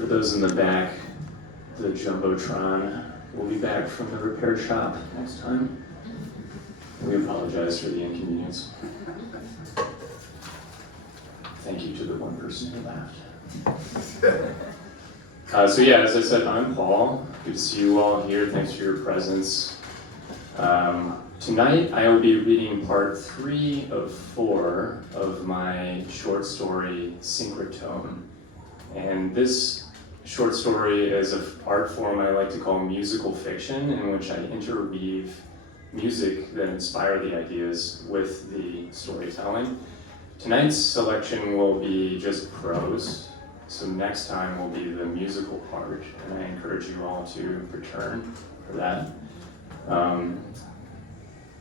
For those in the back, the Jumbotron will be back from the repair shop next time. We apologize for the inconvenience. Thank you to the one person who laughed. So yeah, as I said, I'm Paul. Good to see you all here. Thanks for your presence. Tonight I will be reading part 3 of 4 of my short story, Synchrotone. And this short story is an art form I like to call musical fiction, in which I interweave music that inspire the ideas with the storytelling. Tonight's selection will be just prose, so next time will be the musical part, and I encourage you all to return for that.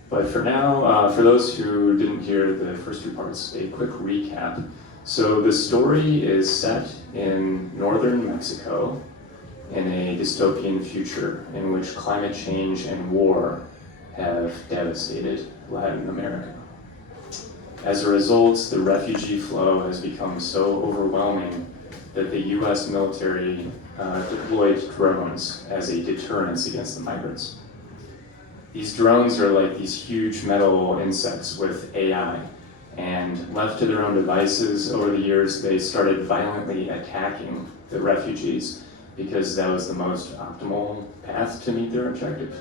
But for now, for those who didn't hear the first 2 parts, a quick recap. So the story is set in northern Mexico in a dystopian future in which climate change and war have devastated Latin America. As a result, the refugee flow has become so overwhelming that the US military deployed drones as a deterrence against the migrants. These drones are like these huge metal insects with AI, and left to their own devices over the years, they started violently attacking the refugees because that was the most optimal path to meet their objective.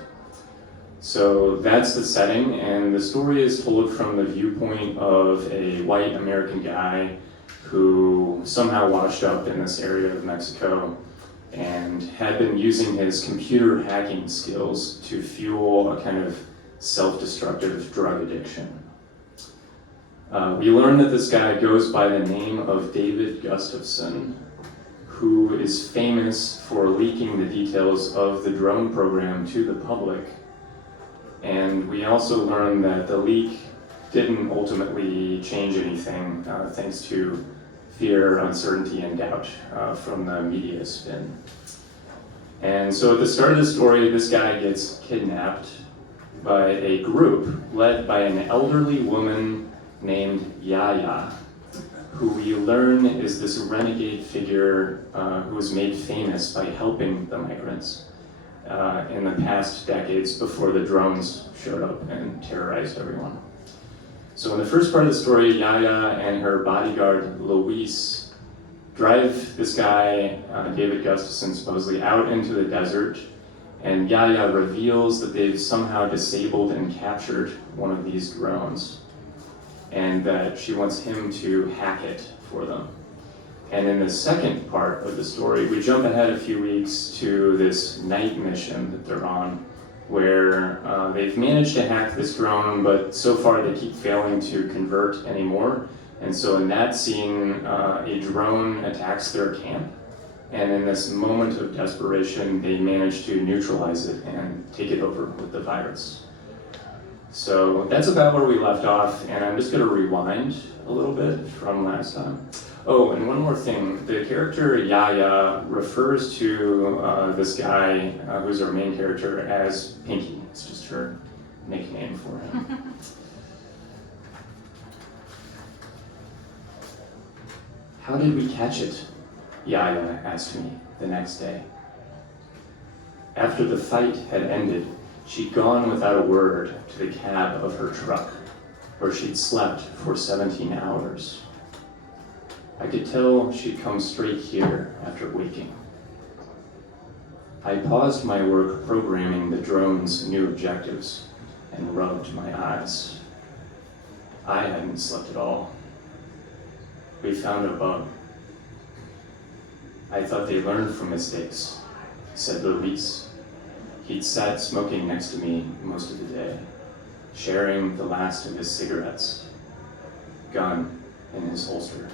So that's the setting, and the story is told from the viewpoint of a white American guy who somehow washed up in this area of Mexico and had been using his computer hacking skills to fuel a kind of self-destructive drug addiction. We learn that this guy goes by the name of David Gustafson, who is famous for leaking the details of the drone program to the public. And we also learn that the leak didn't ultimately change anything, thanks to fear, uncertainty, and doubt from the media spin. And so at the start of the story, this guy gets kidnapped by a group led by an elderly woman named Yaya, who we learn is this renegade figure who was made famous by helping the migrants in the past decades before the drones showed up and terrorized everyone. So in the first part of the story, Yaya and her bodyguard Luis drive this guy, David Gustafson supposedly, out into the desert, and Yaya reveals that they've somehow disabled and captured one of these drones, and that she wants him to hack it for them. And in the second part of the story, we jump ahead a few weeks to this night mission that they're on, where they've managed to hack this drone, but so far they keep failing to convert anymore. And so in that scene, a drone attacks their camp, and in this moment of desperation, they manage to neutralize it and take it over with the virus. So that's about where we left off, and I'm just going to rewind a little bit from last time. Oh, and one more thing. The character Yaya refers to this guy, who's our main character, as Pinky. It's just her nickname for him. How did we catch it? Yaya asked me the next day. After the fight had ended, she'd gone without a word to the cab of her truck, where she'd slept for 17 hours. I could tell she'd come straight here after waking. I paused my work programming the drone's new objectives and rubbed my eyes. I hadn't slept at all. We found a bug. I thought they learned from mistakes, said Luis. He'd sat smoking next to me most of the day, sharing the last of his cigarettes, gun in his holster.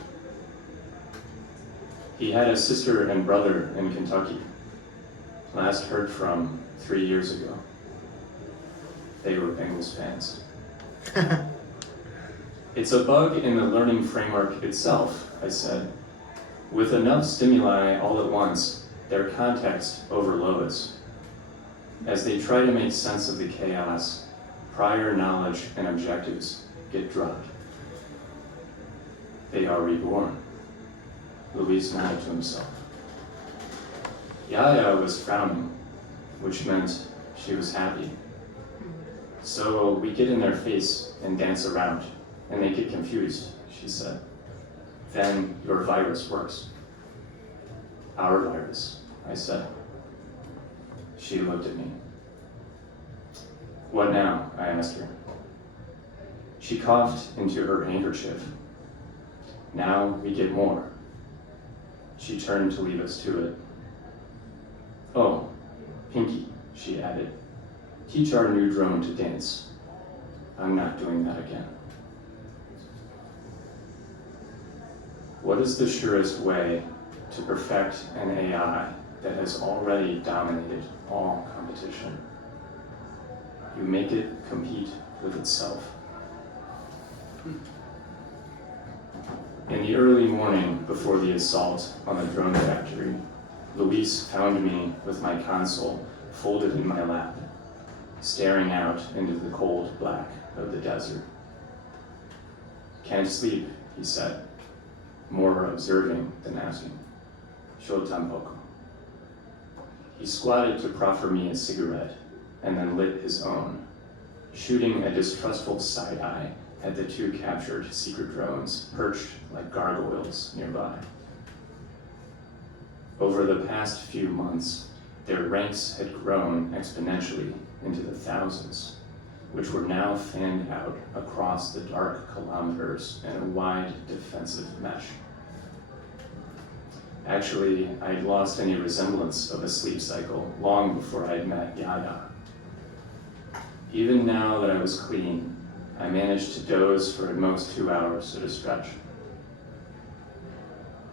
He had a sister and brother in Kentucky, last heard from 3 years ago. They were Bengals fans. It's a bug in the learning framework itself, I said. With enough stimuli all at once, their context overloads. As they try to make sense of the chaos, prior knowledge and objectives get dropped. They are reborn. Luis nodded to himself. Yaya was frowning, which meant she was happy. So we get in their face and dance around, and they get confused, she said. Then your virus works. Our virus, I said. She looked at me. What now? I asked her. She coughed into her handkerchief. Now we get more. She turned to leave us to it. Oh, Pinky, she added. Teach our new drone to dance. I'm not doing that again. What is the surest way to perfect an AI that has already dominated all competition? You make it compete with itself. In the early morning before the assault on the drone factory, Luis found me with my console folded in my lap, staring out into the cold black of the desert. Can't sleep, he said, more observing than asking. Yo tampoco. He squatted to proffer me a cigarette and then lit his own, shooting a distrustful side eye at the two captured secret drones perched like gargoyles nearby. Over the past few months, their ranks had grown exponentially into the thousands, which were now fanned out across the dark kilometers in a wide defensive mesh. Actually, I'd lost any resemblance of a sleep cycle long before I'd met Yaya. Even now that I was clean, I managed to doze for at most 2 hours at a stretch.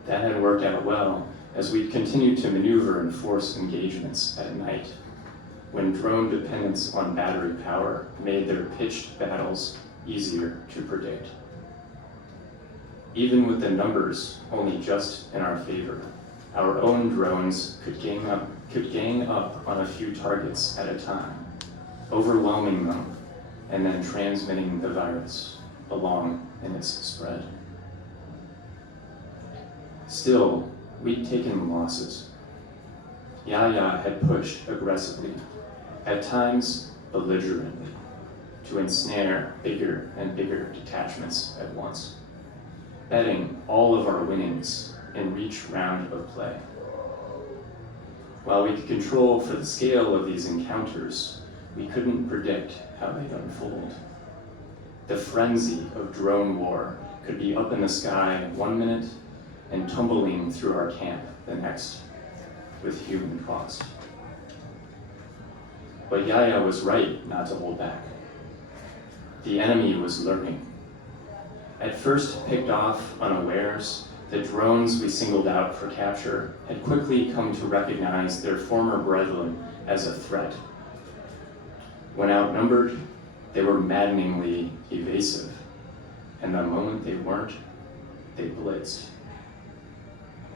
That had worked out well as we'd continued to maneuver and force engagements at night, when drone dependence on battery power made their pitched battles easier to predict. Even with the numbers only just in our favor, our own drones could gang up on a few targets at a time, overwhelming them and then transmitting the virus along in its spread. Still, we'd taken losses. Yaya had pushed aggressively, at times belligerently, to ensnare bigger and bigger detachments at once, betting all of our winnings in each round of play. While we could control for the scale of these encounters, we couldn't predict how they'd unfold. The frenzy of drone war could be up in the sky 1 minute and tumbling through our camp the next, with human cost. But Yaya was right not to hold back. The enemy was lurking. At first picked off unawares, the drones we singled out for capture had quickly come to recognize their former brethren as a threat. When outnumbered, they were maddeningly evasive, and the moment they weren't, they blitzed.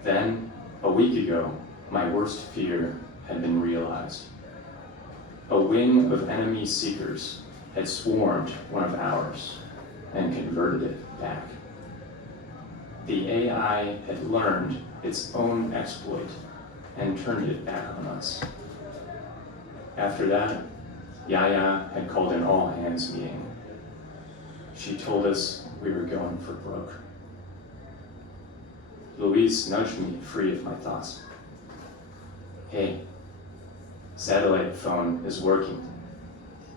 Then, a week ago, my worst fear had been realized. A wing of enemy seekers had swarmed one of ours and converted it back. The AI had learned its own exploit and turned it back on us. After that, Yaya had called an all-hands meeting. She told us we were going for broke. Luis nudged me free of my thoughts. Hey, satellite phone is working.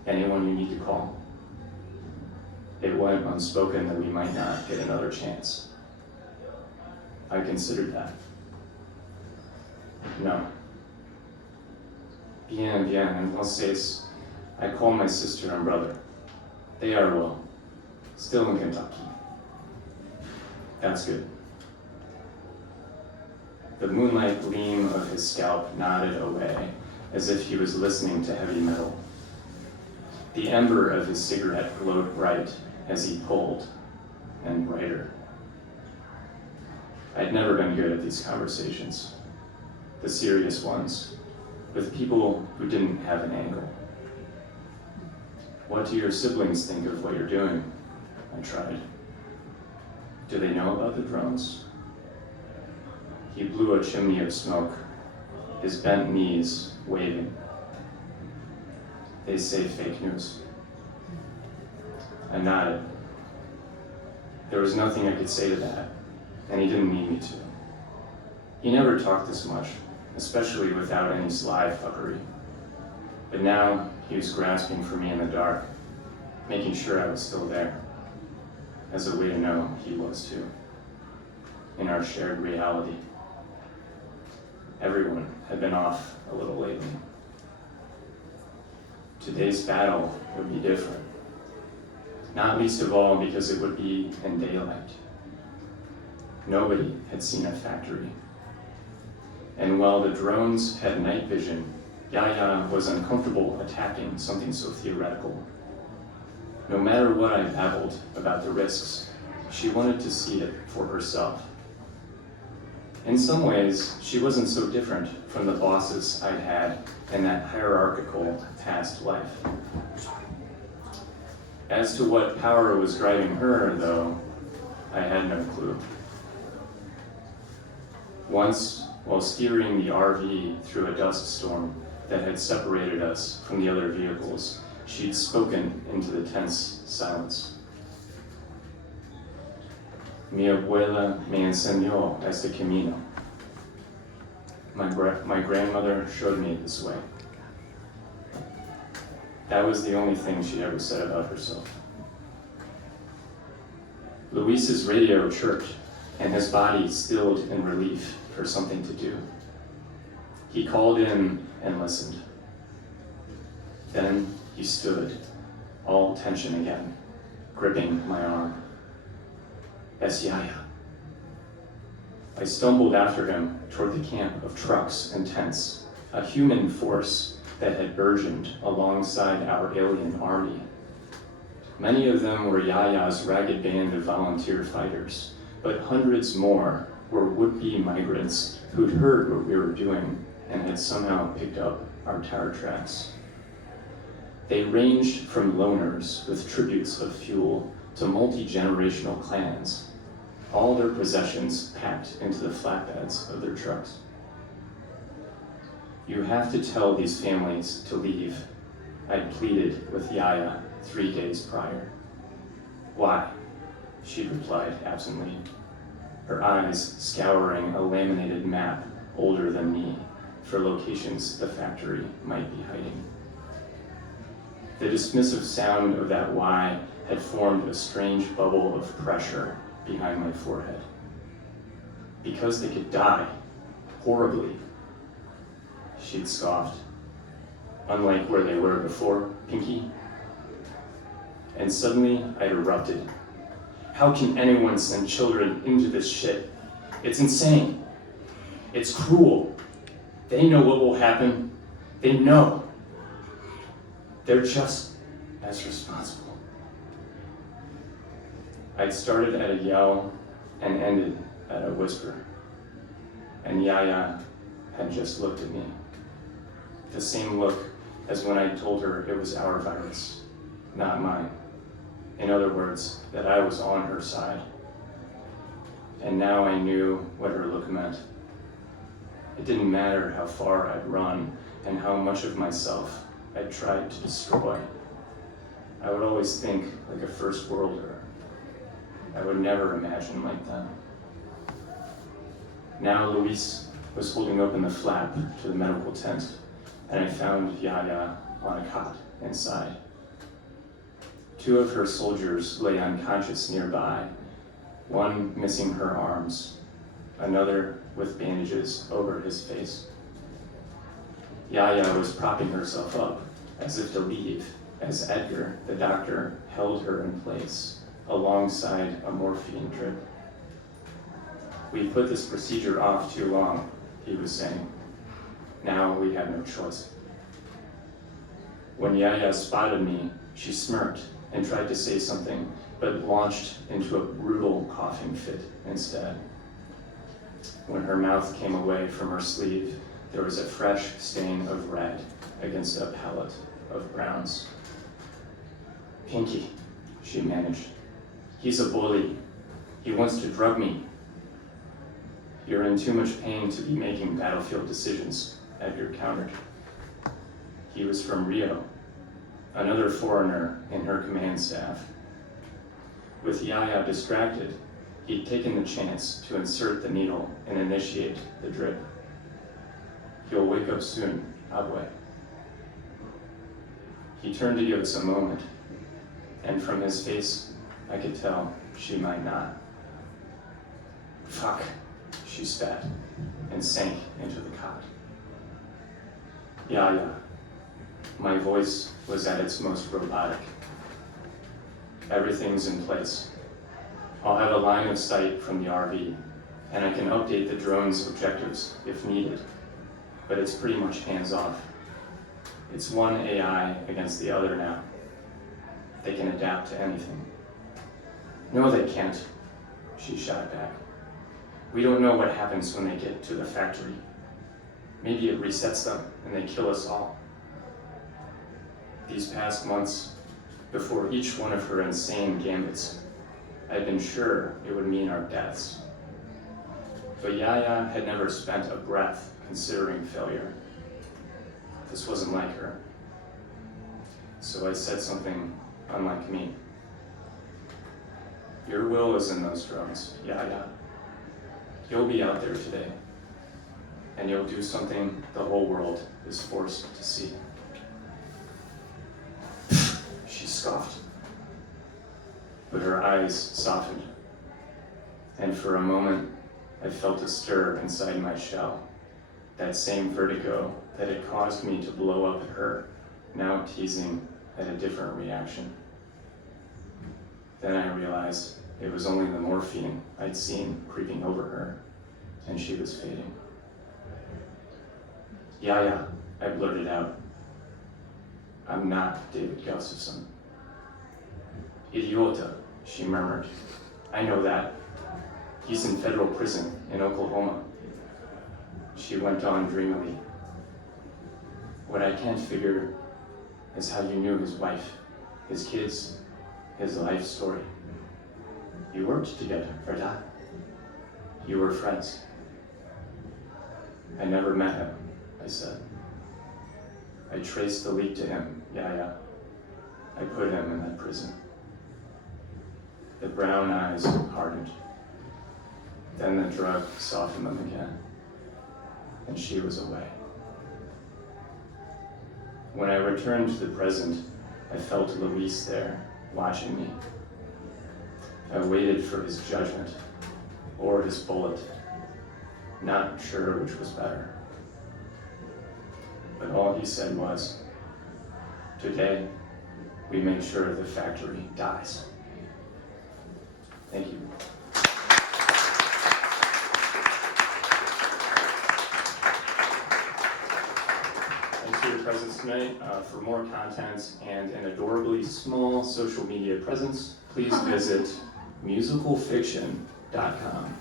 Anyone you need to call? It went unspoken that we might not get another chance. I considered that. No. Bien, entonces, I call my sister and brother. They are well, still in Kentucky. That's good. The moonlight gleam of his scalp nodded away, as if he was listening to heavy metal. The ember of his cigarette glowed bright as he pulled, and brighter. I'd never been good at these conversations, the serious ones, with people who didn't have an angle. What do your siblings think of what you're doing? I tried. Do they know about the drones? He blew a chimney of smoke. his bent knees waving. They say fake news. I nodded. There was nothing I could say to that, and he didn't need me to. He never talked this much, especially without any sly fuckery. But now he was grasping for me in the dark, making sure I was still there, as a way to know he was too, in our shared reality. Everyone had been off a little lately. Today's battle would be different, not least of all because it would be in daylight. Nobody had seen a factory. And while the drones had night vision, Yaya was uncomfortable attacking something so theoretical. No matter what I babbled about the risks, she wanted to see it for herself. In some ways, she wasn't so different from the bosses I'd had in that hierarchical past life. As to what power was driving her, though, I had no clue. Once, while steering the RV through a dust storm that had separated us from the other vehicles, she'd spoken into the tense silence. Mi abuela me enseñó este camino. My grandmother showed me this way. That was the only thing she ever said about herself. Luis's radio chirped, and his body stilled in relief for something to do. He called in and listened. Then he stood, all tension again, gripping my arm. Es Yaya. I stumbled after him toward the camp of trucks and tents, a human force that had burgeoned alongside our alien army. Many of them were Yaya's ragged band of volunteer fighters, but hundreds more were would-be migrants who'd heard what we were doing and had somehow picked up our tire tracks. They ranged from loners with tributes of fuel to multi-generational clans, all their possessions packed into the flatbeds of their trucks. You have to tell these families to leave, I'd pleaded with Yaya 3 days prior. Why? She replied absently, her eyes scouring a laminated map older than me for locations the factory might be hiding. The dismissive sound of that why had formed a strange bubble of pressure behind my forehead. Because they could die, horribly, she'd scoffed. Unlike where they were before, Pinky. And suddenly I erupted. How can anyone send children into this shit? It's insane. It's cruel. They know what will happen. They know. They're just as responsible. I'd started at a yell and ended at a whisper. And Yaya had just looked at me. The same look as when I told her it was our virus, not mine. In other words, that I was on her side. And now I knew what her look meant. It didn't matter how far I'd run and how much of myself I'd tried to destroy. I would always think like a first worlder. I would never imagine like that. Now Luis was holding open the flap to the medical tent, and I found Yaya on a cot inside. 2 of her soldiers lay unconscious nearby, one missing her arms, another with bandages over his face. Yaya was propping herself up, as if to leave, as Edgar, the doctor, held her in place, alongside a morphine drip. We put this procedure off too long, he was saying. Now we had no choice. When Yaya spotted me, she smirked and tried to say something, but launched into a brutal coughing fit instead. When her mouth came away from her sleeve, there was a fresh stain of red against a palette of browns. Pinky, she managed. He's a bully. He wants to drug me. You're in too much pain to be making battlefield decisions, Edgar countered. He was from Rio, another foreigner in her command staff. With Yaya distracted, he'd taken the chance to insert the needle and initiate the drip. You'll wake up soon, Abwe. He turned to give us a moment, and from his face, I could tell she might not. Fuck, she spat, and sank into the cot. Yaya. My voice was at its most robotic. Everything's in place. I'll have a line of sight from the RV, and I can update the drone's objectives if needed, but it's pretty much hands-off. It's one AI against the other now. They can adapt to anything. No, they can't, she shot back. We don't know what happens when they get to the factory. Maybe it resets them and they kill us all. These past months, before each one of her insane gambits, I'd been sure it would mean our deaths. But Yaya had never spent a breath considering failure. This wasn't like her. So I said something unlike me. Your will is in those drones, Yaya. You'll be out there today, and you'll do something the whole world is forced to see. She scoffed, but her eyes softened, and for a moment I felt a stir inside my shell, that same vertigo that had caused me to blow up at her, now teasing at a different reaction. Then I realized it was only the morphine I'd seen creeping over her, and she was fading. Yaya, I blurted out. I'm not David Gustafson. Idiota, she murmured. I know that. He's in federal prison in Oklahoma. She went on dreamily. What I can't figure is how you knew his wife, his kids, his life story. You worked together, verdad? You were friends. I never met him, I said. I traced the leak to him, Yaya. I put him in that prison. The brown eyes hardened. Then the drug softened them again, and she was away. When I returned to the present, I felt Luis there, watching me. I waited for his judgment, or his bullet, not sure which was better. But all he said was, today, we make sure the factory dies. Thank you. Thanks for your presence tonight. For more content and an adorably small social media presence, please visit musicalfiction.com.